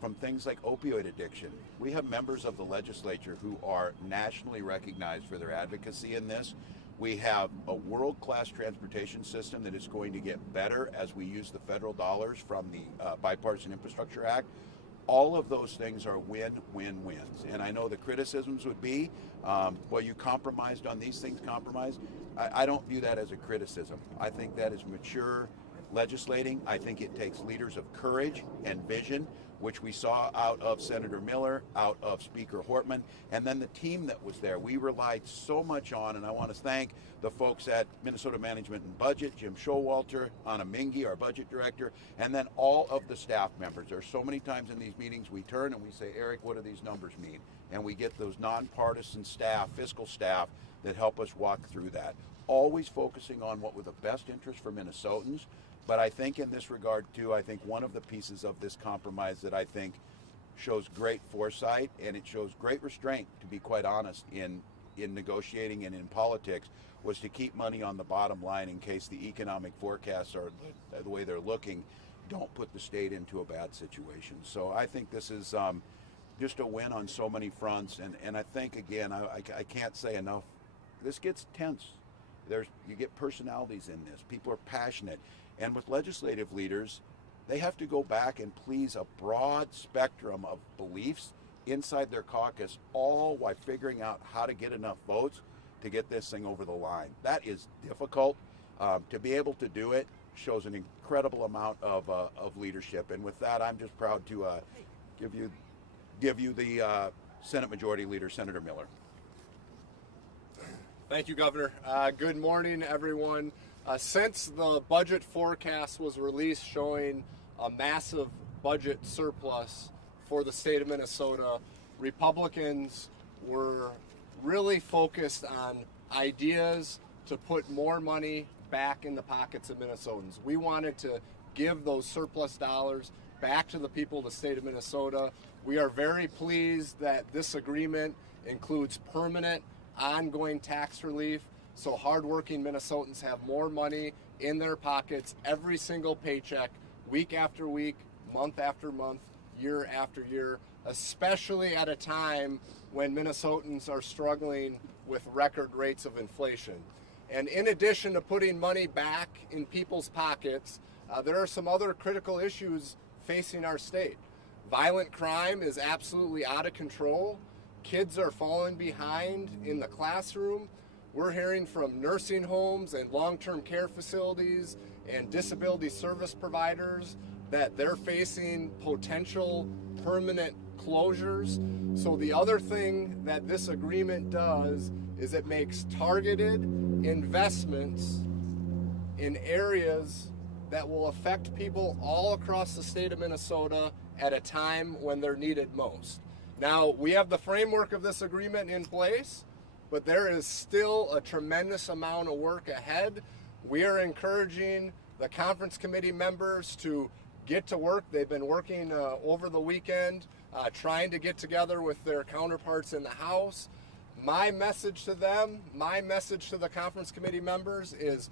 from things like opioid addiction. We have members of the legislature who are nationally recognized for their advocacy in this. We have a world-class transportation system that is going to get better as we use the federal dollars from the Bipartisan Infrastructure Act. All of those things are win-win-wins. And I know the criticisms would be, well, you compromised on these things, compromised. I don't view that as a criticism. I think that is mature legislating. I think it takes leaders of courage and vision, which we saw out of Senator Miller, out of Speaker Hortman, and then the team that was there. We relied so much on, and I want to thank the folks at Minnesota Management and Budget, Jim Showalter, Anna Mingy, our budget director, and then all of the staff members. There are so many times in these meetings we turn and we say, Eric, what do these numbers mean? And we get those nonpartisan staff, fiscal staff, that help us walk through that. Always focusing on what were the best interests for Minnesotans. But I think in this regard, too, I think one of the pieces of this compromise that I think shows great foresight and it shows great restraint, to be quite honest, in negotiating and in politics, was to keep money on the bottom line in case the economic forecasts are the way they're looking, don't put the state into a bad situation. So I think this is just a win on so many fronts. And I think, again, I can't say enough, this gets tense. You get personalities in this. People are passionate. And with legislative leaders, they have to go back and please a broad spectrum of beliefs inside their caucus, all while figuring out how to get enough votes to get this thing over the line. That is difficult. To be able to do it shows an incredible amount of leadership. And with that, I'm just proud to give you the Senate Majority Leader, Senator Miller. Thank you, Governor. Good morning, everyone. Since the budget forecast was released showing a massive budget surplus for the state of Minnesota, Republicans were really focused on ideas to put more money back in the pockets of Minnesotans. We wanted to give those surplus dollars back to the people of the state of Minnesota. We are very pleased that this agreement includes permanent, ongoing tax relief, so hardworking Minnesotans have more money in their pockets every single paycheck, week after week, month after month, year after year, especially at a time when Minnesotans are struggling with record rates of inflation. And in addition to putting money back in people's pockets, there are some other critical issues facing our state. Violent crime is absolutely out of control. Kids are falling behind in the classroom. We're hearing from nursing homes and long-term care facilities and disability service providers that they're facing potential permanent closures. So the other thing that this agreement does is it makes targeted investments in areas that will affect people all across the state of Minnesota at a time when they're needed most. Now, we have the framework of this agreement in place, but there is still a tremendous amount of work ahead. We are encouraging the conference committee members to get to work. They've been working over the weekend, trying to get together with their counterparts in the House. My message to them, my message to the conference committee members is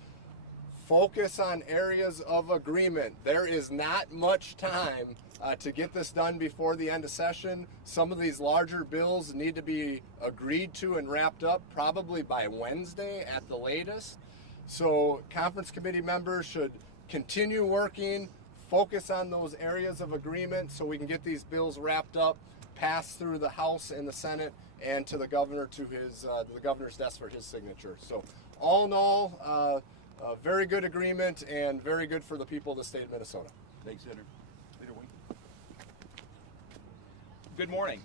focus on areas of agreement. There is not much time to get this done before the end of session. Some of these larger bills need to be agreed to and wrapped up probably by Wednesday at the latest. So conference committee members should continue working, focus on those areas of agreement so we can get these bills wrapped up, passed through the House and the Senate, and to the governor to the governor's desk for his signature. So all in all, a very good agreement and very good for the people of the state of Minnesota. Thanks, Senator. Leader Wing. Good morning.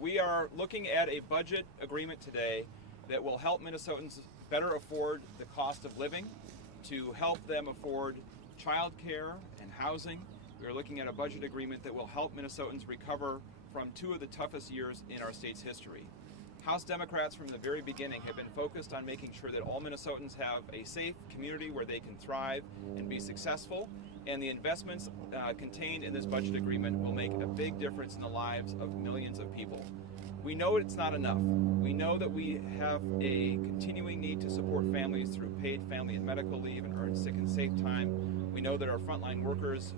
We are looking at a budget agreement today that will help Minnesotans better afford the cost of living, to help them afford child care and housing. We are looking at a budget agreement that will help Minnesotans recover from two of the toughest years in our state's history. House Democrats from the very beginning have been focused on making sure that all Minnesotans have a safe community where they can thrive and be successful, and the investments contained in this budget agreement will make a big difference in the lives of millions of people. We know it's not enough. We know that we have a continuing need to support families through paid family and medical leave and earned sick and safe time. We know that our frontline workers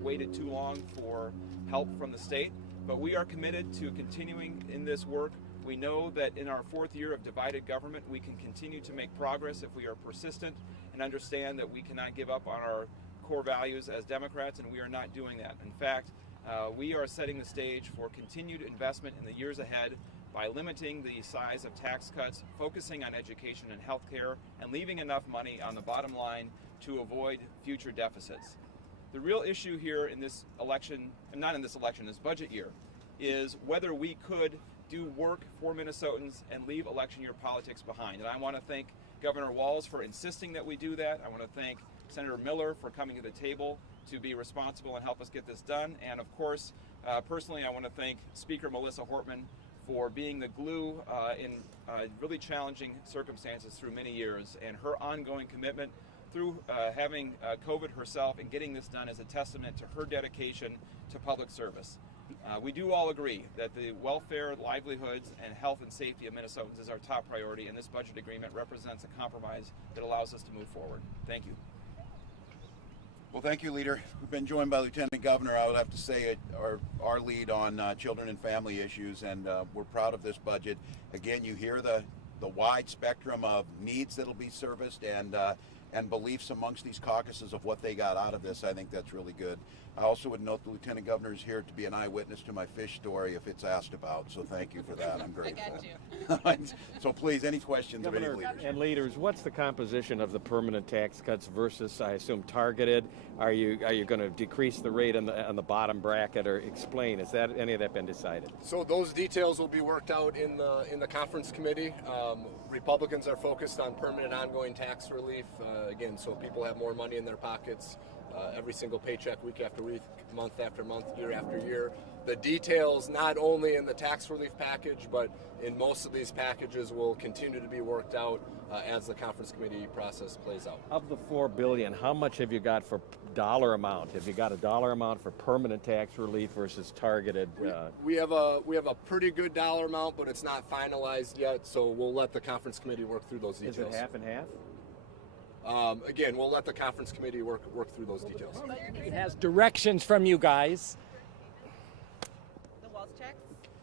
waited too long for help from the state, but we are committed to continuing in this work. We know that in our 4th year of divided government, we can continue to make progress if we are persistent and understand that we cannot give up on our core values as Democrats, and we are not doing that. In fact, we are setting the stage for continued investment in the years ahead by limiting the size of tax cuts, focusing on education and health care, and leaving enough money on the bottom line to avoid future deficits. The real issue here in this election, not in this election, this budget year, is whether we could do work for Minnesotans and leave election year politics behind. And I want to thank Governor Walz for insisting that we do that. I want to thank Senator Miller for coming to the table to be responsible and help us get this done. And of course, personally, I want to thank Speaker Melissa Hortman for being the glue in really challenging circumstances through many years, and her ongoing commitment through having COVID herself and getting this done is a testament to her dedication to public service. We do all agree that the welfare, livelihoods, and health and safety of Minnesotans is our top priority, and this budget agreement represents a compromise that allows us to move forward. Thank you. Well, thank you, Leader. We've been joined by Lieutenant Governor. I would have to say our lead on children and family issues, and we're proud of this budget. Again, you hear the wide spectrum of needs that'll be serviced and beliefs amongst these caucuses of what they got out of this. I think that's really good. I also would note the Lieutenant Governor is here to be an eyewitness to my fish story if it's asked about, so thank you for that. I'm grateful. I got you. So please, any questions of any Governor leaders? and leaders, what's the composition of the permanent tax cuts versus, I assume, targeted? Are you going to decrease the rate on the bottom bracket, or explain? Has that any of that been decided? So those details will be worked out in the conference committee. Republicans are focused on permanent ongoing tax relief, again, so people have more money in their pockets every single paycheck, week after week, month after month, year after year. The details, not only in the tax relief package, but in most of these packages, will continue to be worked out as the conference committee process plays out. Of the $4 billion, how much have you got for dollar amount? Have you got a dollar amount for permanent tax relief versus targeted? We have a pretty good dollar amount, but it's not finalized yet, so we'll let the conference committee work through those details. Is it half and half? Again, we'll let the conference committee work through those details. It has directions from you guys. The Walz checks?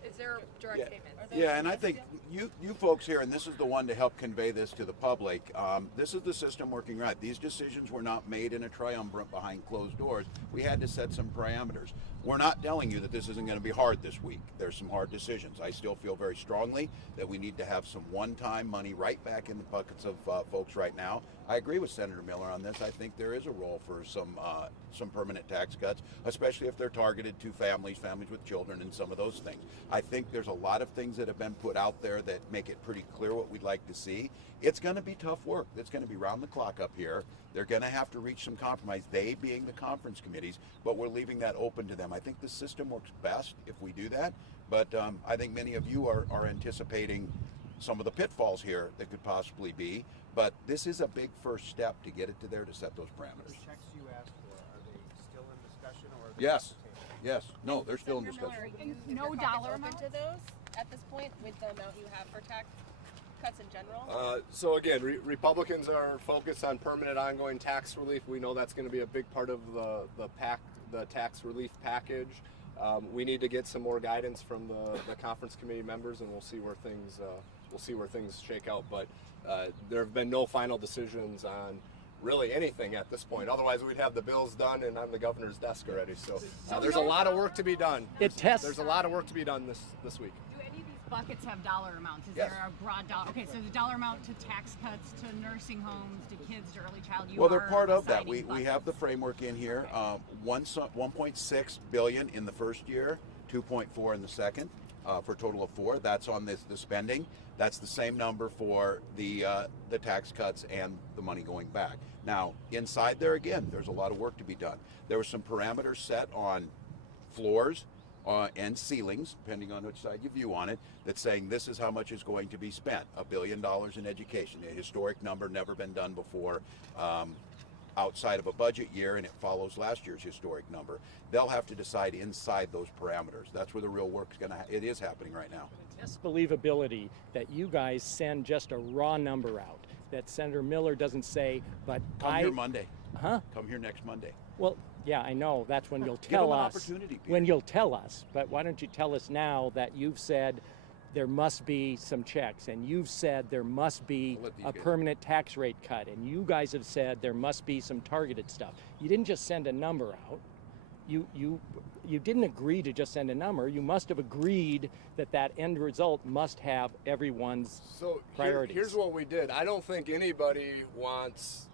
Is there direct payment? Yeah, and I think you folks here, and this is the one to help convey this to the public, this is the system working right. These decisions were not made in a triumvirate behind closed doors. We had to set some parameters. We're not telling you that this isn't going to be hard this week. There's some hard decisions. I still feel very strongly that we need to have some one-time money right back in the buckets of folks right now. I agree with Senator Miller on this. I think there is a role for some permanent tax cuts, especially if they're targeted to families with children, and some of those things. I think there's a lot of things that have been put out there that make it pretty clear what we'd like to see. It's going to be tough work. It's going to be round the clock up here. They're going to have to reach some compromise, they being the conference committees, but we're leaving that open to them. I think the system works best if we do that, but I think many of you are anticipating some of the pitfalls here that could possibly be, but this is a big first step to get it to there to set those parameters. The checks you asked for, are they still in discussion, or are they Yes. Yes. No, they're still in discussion. No dollar amount to those at this point with the amount you have for tax cuts in general? So again, Republicans are focused on permanent ongoing tax relief. We know that's going to be a big part of the tax relief package. We need to get some more guidance from the conference committee members, and we'll see where things shake out. But there have been no final decisions on really anything at this point. Otherwise, we'd have the bills done and on the governor's desk already. So there's a lot of work to be done. There's a lot of work to be done this week. Do any of these buckets have dollar amounts? Is Yes. there a broad dollar? Okay, so the dollar amount to tax cuts, to nursing homes, to kids, to early child. Well, they're part of that. We have the framework in here. 1.6 billion in the first year, 2.4 in the second, for a total of 4. That's on the spending. That's the same number for the tax cuts and the money going back. Now, inside there again, there's a lot of work to be done. There were some parameters set on floors and ceilings, depending on which side you view on it, that's saying this is how much is going to be spent. $1 billion in education, a historic number, never been done before. Outside of a budget year, and it follows last year's historic number. They'll have to decide inside those parameters. That's where the real work's it is happening right now. Test believability that you guys send just a raw number out, that Senator Miller doesn't say, but Come here Monday. Huh? Come here next Monday. Well, yeah, I know. That's when you'll Give tell them an us. opportunity, Peter. When you'll tell us. But why don't you tell us now that you've said there must be some checks, and you've said there must be I'll let these a guys- permanent tax rate cut, and you guys have said there must be some targeted stuff. You didn't just send a number out. You didn't agree to just send a number. You must have agreed that that end result must have everyone's So priorities. here's what we did. I don't think anybody wants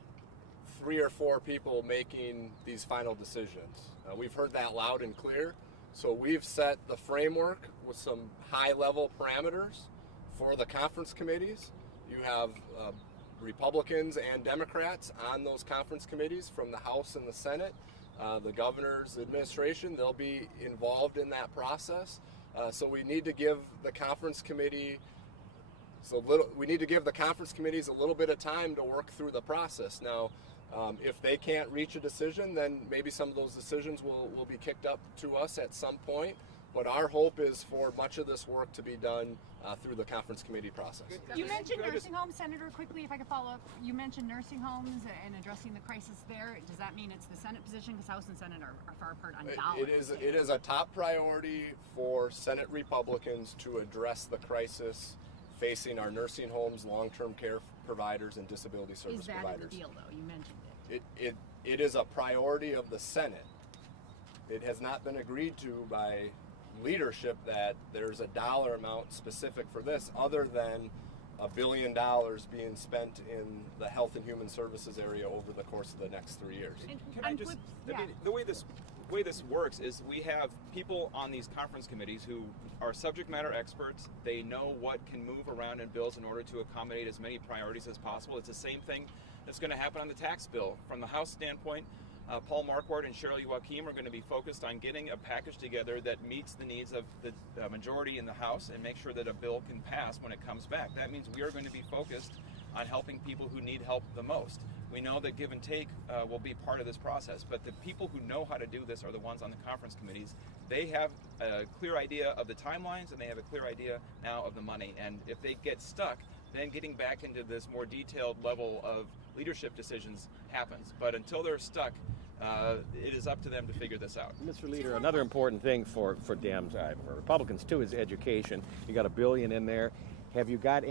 3 or 4 people making these final decisions. We've heard that loud and clear. So we've set the framework with some high-level parameters for the conference committees. You have Republicans and Democrats on those conference committees from the House and the Senate. The governor's administration, they'll be involved in that process. So we need to give the conference committee we need to give the conference committees a little bit of time to work through the process. Now, if they can't reach a decision, then maybe some of those decisions will be kicked up to us at some point. But our hope is for much of this work to be done through the conference committee process. You mentioned nursing homes, Senator, quickly, if I could follow up. You mentioned nursing homes and addressing the crisis there. Does that mean it's the Senate position? Because House and Senate are far apart on dollars. It is a top priority for Senate Republicans to address the crisis facing our nursing homes, long-term care providers, and disability service Is that providers. in the deal, though? You mentioned it. It is a priority of the Senate. It has not been agreed to by leadership that there's a dollar amount specific for this other than $1 billion being spent in the health and human services area over the course of the next 3 years. Can I just, the way this works is we have people on these conference committees who are subject matter experts. They know what can move around in bills in order to accommodate as many priorities as possible. It's the same thing that's going to happen on the tax bill. From the House standpoint, Paul Marquardt and Cheryl Joachim are going to be focused on getting a package together that meets the needs of the majority in the House and make sure that a bill can pass when it comes back. That means we are going to be focused on helping people who need help the most. We know that give and take will be part of this process, but the people who know how to do this are the ones on the conference committees. They have a clear idea of the timelines, and they have a clear idea now of the money. And if they get stuck, then getting back into this more detailed level of leadership decisions happens. But until they're stuck, it is up to them to figure this out. Mr. Leader, another important thing for Dems, for Republicans too, is education. You got $1 billion in there. Have you got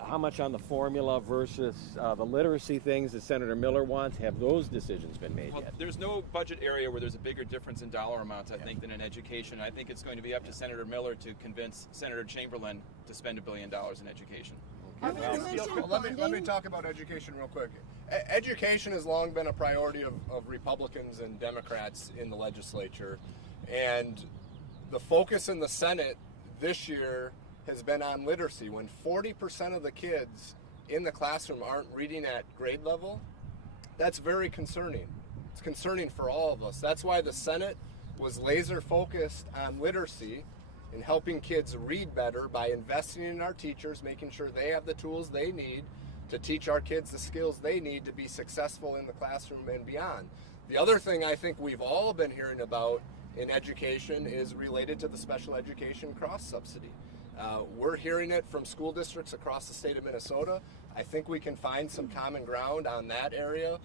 how much on the formula versus the literacy things that Senator Miller wants? Have those decisions been made yet? There's no budget area where there's a bigger difference in dollar amounts, I think, than in education. I think it's going to be up to Senator Miller to convince Senator Chamberlain to spend $1 billion in education. Let me talk about education real quick. Education has long been a priority of Republicans and Democrats in the legislature, and the focus in the Senate this year has been on literacy. When 40% of the kids in the classroom aren't reading at grade level, that's very concerning. It's concerning for all of us. That's why the Senate was laser focused on literacy and helping kids read better by investing in our teachers, making sure they have the tools they need to teach our kids the skills they need to be successful in the classroom and beyond. The other thing I think we've all been hearing about in education is related to the special education cross subsidy. We're hearing it from school districts across the state of Minnesota. I think we can find some common ground on that area.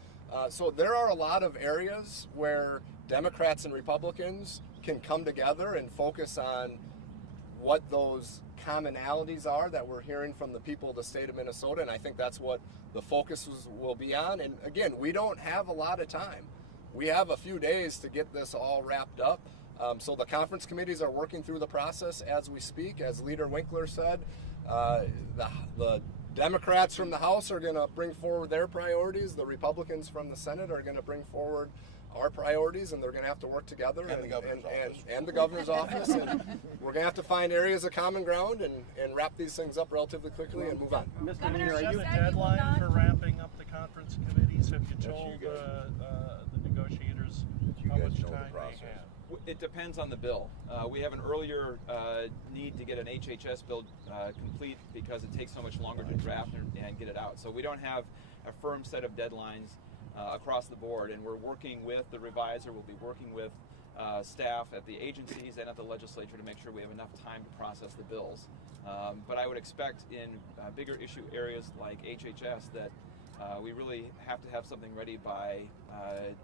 So there are a lot of areas where Democrats and Republicans can come together and focus on what those commonalities are that we're hearing from the people of the state of Minnesota, and I think that's what the focus will be on. And again, we don't have a lot of time. We have a few days to get this all wrapped up. So the conference committees are working through the process as we speak. As Leader Winkler said, the Democrats from the House are going to bring forward their priorities. The Republicans from the Senate are going to bring forward our priorities, and they're going to have to work together, and the governor's office, and we're going to have to find areas of common ground and wrap these things up relatively quickly and move on. Mr. Leader, are you a deadline for wrapping up the conference committees? Have you told the negotiators how much time they have? It depends on the bill. We have an earlier need to get an HHS bill complete because it takes so much longer to draft and get it out. So we don't have a firm set of deadlines across the board, and we're working with the reviser. We'll be working with staff at the agencies and at the legislature to make sure we have enough time to process the bills. But I would expect in bigger issue areas like HHS that we really have to have something ready by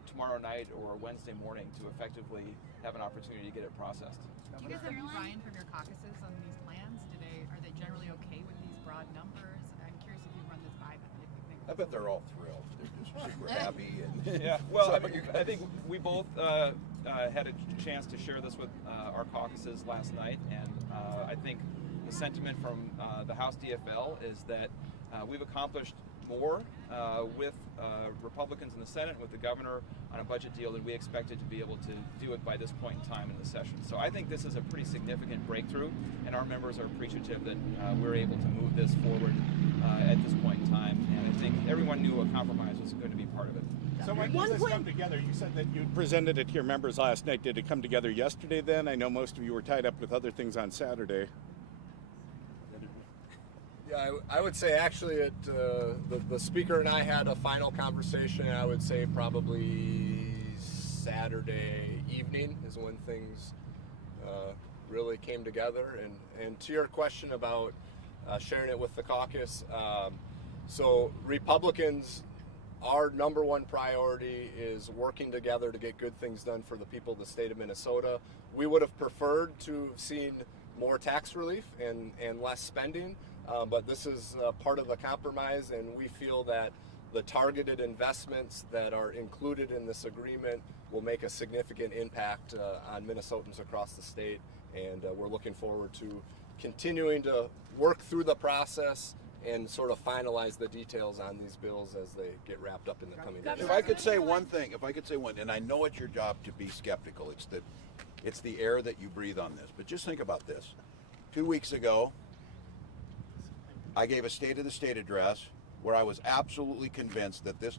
tomorrow night or Wednesday morning to effectively have an opportunity to get it processed. Do you guys have Ryan from your caucuses on these plans? Are they generally okay with these broad numbers? I'm curious if you run this by them. If you think I bet they're all thrilled. They're just super happy. And yeah, well, I think we both had a chance to share this with our caucuses last night, and I think the sentiment from the House DFL is that we've accomplished more with Republicans in the Senate, with the governor on a budget deal than we expected to be able to do it by this point in time in the session. So I think this is a pretty significant breakthrough, and our members are appreciative that we're able to move this forward at this point in time. And I think everyone knew a compromise was going to be part of it. So when does this come together? You said that you presented it to your members last night. Did it come together yesterday then? I know most of you were tied up with other things on Saturday. Yeah, I would say actually the speaker and I had a final conversation. I would say probably Saturday evening is when things really came together. And to your question about sharing it with the caucus, so Republicans, our number one priority is working together to get good things done for the people of the state of Minnesota. We would have preferred to have seen more tax relief and less spending. But this is part of the compromise, and we feel that the targeted investments that are included in this agreement will make a significant impact on Minnesotans across the state, and we're looking forward to continuing to work through the process and sort of finalize the details on these bills as they get wrapped up in the coming days. if I could say one thing, and I know it's your job to be skeptical. It's the air that you breathe on this. But just think about this. 2 weeks ago, I gave a State of the State address where I was absolutely convinced that this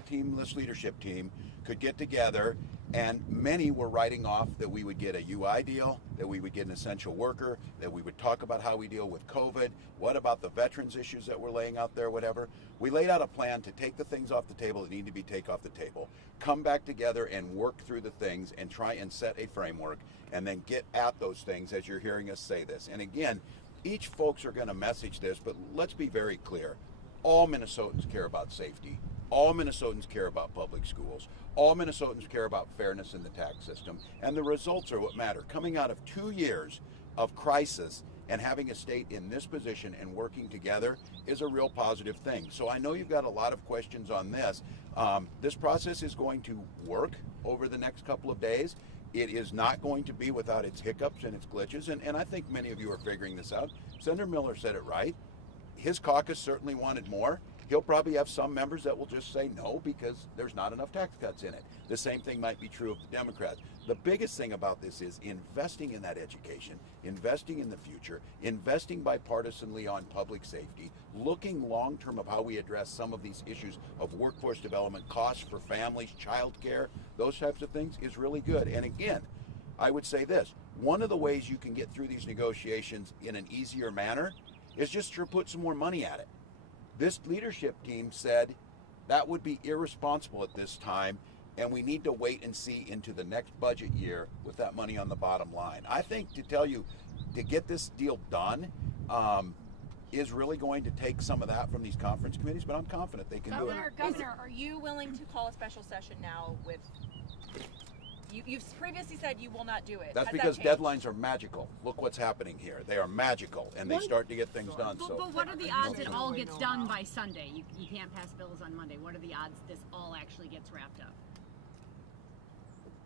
leadership team could get together, and many were writing off that we would get a UI deal, that we would get an essential worker, that we would talk about how we deal with COVID, what about the veterans issues that we're laying out there, whatever. We laid out a plan to take the things off the table that need to be taken off the table, come back together and work through the things and try and set a framework, and then get at those things as you're hearing us say this. And again, each folks are going to message this, but let's be very clear. All Minnesotans care about safety. All Minnesotans care about public schools. All Minnesotans care about fairness in the tax system. And the results are what matter. Coming out of 2 years of crisis and having a state in this position and working together is a real positive thing. So I know you've got a lot of questions on this. This process is going to work over the next couple of days. It is not going to be without its hiccups and its glitches, and I think many of you are figuring this out. Senator Miller said it right. His caucus certainly wanted more. He'll probably have some members that will just say no because there's not enough tax cuts in it. The same thing might be true of the Democrats. The biggest thing about this is investing in that education, investing in the future, investing bipartisanly on public safety, looking long-term of how we address some of these issues of workforce development, costs for families, child care, those types of things is really good. And again, I would say this, one of the ways you can get through these negotiations in an easier manner is just to put some more money at it. This leadership team said that would be irresponsible at this time, and we need to wait and see into the next budget year with that money on the bottom line. I think, to tell you, to get this deal done is really going to take some of that from these conference committees, but I'm confident they can do it. Governor, are you willing to call a special session now with... You've previously said you will not do it. That's because deadlines are magical. Look what's happening here. They are magical, and they start to get things done. But what are the odds it all gets done by Sunday? You can't pass bills on Monday. What are the odds this all actually gets wrapped up?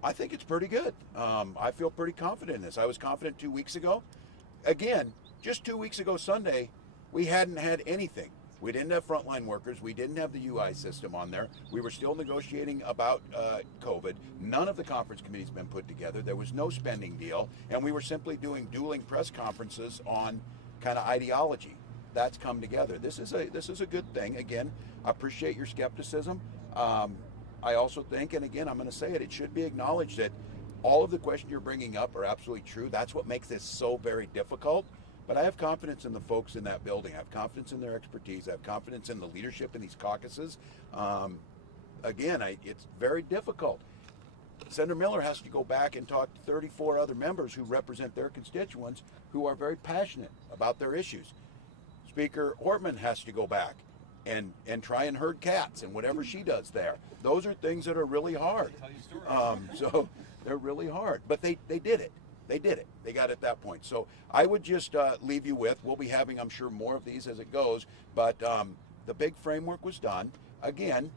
I think it's pretty good. I feel pretty confident in this. I was confident 2 weeks ago. Again, just 2 weeks ago Sunday, we hadn't had anything. We didn't have frontline workers. We didn't have the UI system on there. We were still negotiating about COVID. None of the conference committees been put together. There was no spending deal. And we were simply doing dueling press conferences on kind of ideology. That's come together. This is a good thing. Again, I appreciate your skepticism. I also think, and again, I'm going to say it, it should be acknowledged that all of the questions you're bringing up are absolutely true. That's what makes this so very difficult. But I have confidence in the folks in that building. I have confidence in their expertise. I have confidence in the leadership in these caucuses. Again, it's very difficult. Senator Miller has to go back and talk to 34 other members who represent their constituents who are very passionate about their issues. Speaker Ortman has to go back and try and herd cats and whatever she does there. Those are things that are really hard. So they're really hard, but they did it. They did it. They got at that point. So I would just leave you with, we'll be having, I'm sure, more of these as it goes, but the big framework was done. Again,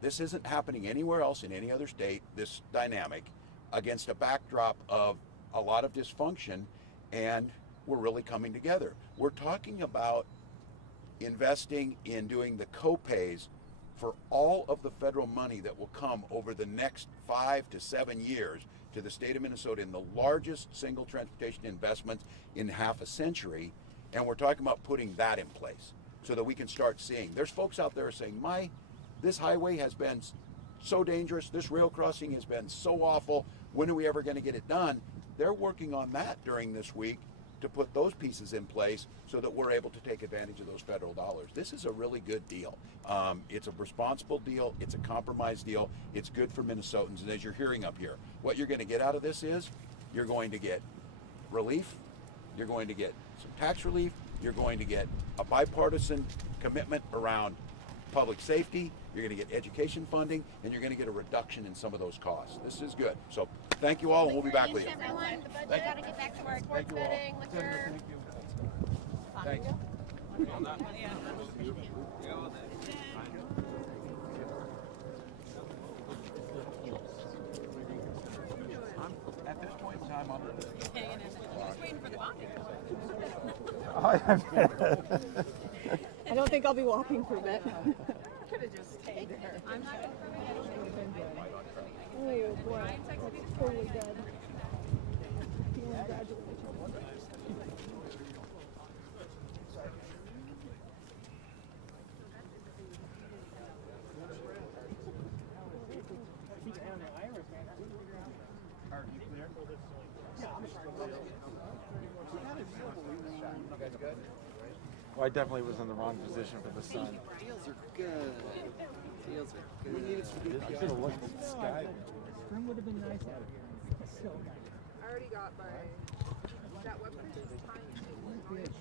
this isn't happening anywhere else in any other state, this dynamic, against a backdrop of a lot of dysfunction, and we're really coming together. We're talking about investing in doing the co-pays for all of the federal money that will come over the next 5 to 7 years to the state of Minnesota in the largest single transportation investment in half a century. And we're talking about putting that in place so that we can start seeing. There's folks out there saying, this highway has been so dangerous, this rail crossing has been so awful, when are we ever going to get it done? They're working on that during this week to put those pieces in place so that we're able to take advantage of those federal dollars. This is a really good deal. It's a responsible deal. It's a compromise deal. It's good for Minnesotans. And as you're hearing up here, what you're going to get out of this is you're going to get relief. You're going to get some tax relief. You're going to get a bipartisan commitment around public safety. You're going to get education funding, and you're going to get a reduction in some of those costs. This is good. So thank you all, and we'll be back with you. Everyone, the budget got to get back to work. Sports betting, liquor. Thanks. At this point in time, Just waiting for the bonding. I don't think I'll be walking for a bit. Could have just stayed there. I'm not going Oh boy, that's totally dead. Congratulations. Well, I definitely was in the wrong position for the sun. Deals are good. Deals are good. We needed to get a look at the sky. Spring would have been nice out here. Still. I already got my that website is tiny. Look at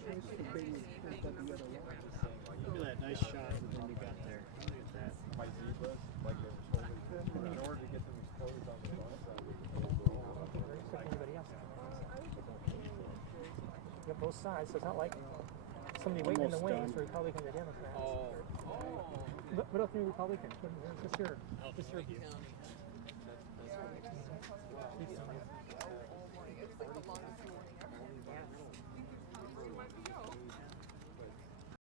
that nice shot of when you got there. Look at that. My zebras, like they were totally in order to get them exposed on the north side. You have both sides, so it's not like somebody waiting in the wings for Republicans or Democrats. What else new Republican? Just your view. It's like the longest